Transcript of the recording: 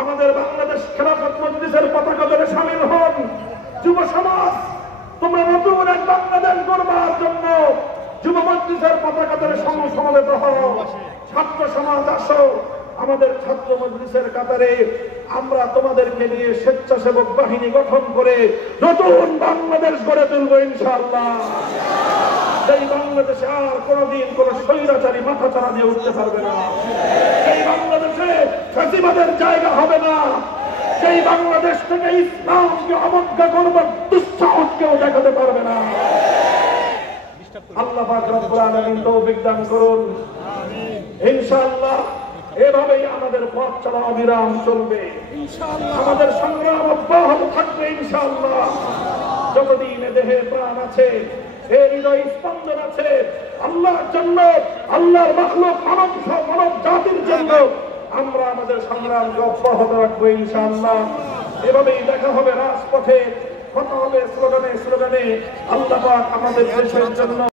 আমাদের বাংলাদেশ খেলাফত মজলিসের পতাকা ধরে শামিল হন। যুব সমাজ, তোমরা নতুন এক বাংলাদেশ গড়বার জন্য যুব মজলিসের পতাকা ধরে সমবেত হও। ছাত্র সমাজ আসো, আমাদের ছাত্র মজলিসের কাতারে আমরা তোমাদেরকে নিয়ে স্বেচ্ছাসেবক বাহিনী গঠন করে নতুন বাংলাদেশ গড়ে তুলব ইনশাআল্লাহ। সেই বাংলাদেশে আর কোনদিন কোন স্বৈরাচারী মাথা চারা দিয়ে উঠতে পারবে না। সেই বাংলাদেশে ফ্যাসিবাদের জায়গা হবে না। সেই বাংলাদেশ থেকে ইসলামকে অবজ্ঞা করবার দুঃসাহস কেউ দেখাতে পারবে না। আল্লাহ পাক রব্বুল আলামিন তৌফিক দান করুন। ইনশাআল্লাহ এভাবেই আমাদের পথ চলা অবিরাম চলবে। আমাদের সংগ্রাম অব্যাহত থাকবে ইনশাআল্লাহ। যতদিন দেহে প্রাণ আছে, হৃদয় স্পন্দন আছে, আল্লাহর জন্য, আল্লাহর মাখলুক মানব জাতির জন্য আমরা আমাদের সংগ্রাম অব্যাহত রাখবো ইনশাআল্লাহ। এভাবেই দেখা হবে রাজপথে, কথা হবে স্লোগানে স্লোগানে। আল্লাহ পাক আমাদের দেশের জন্য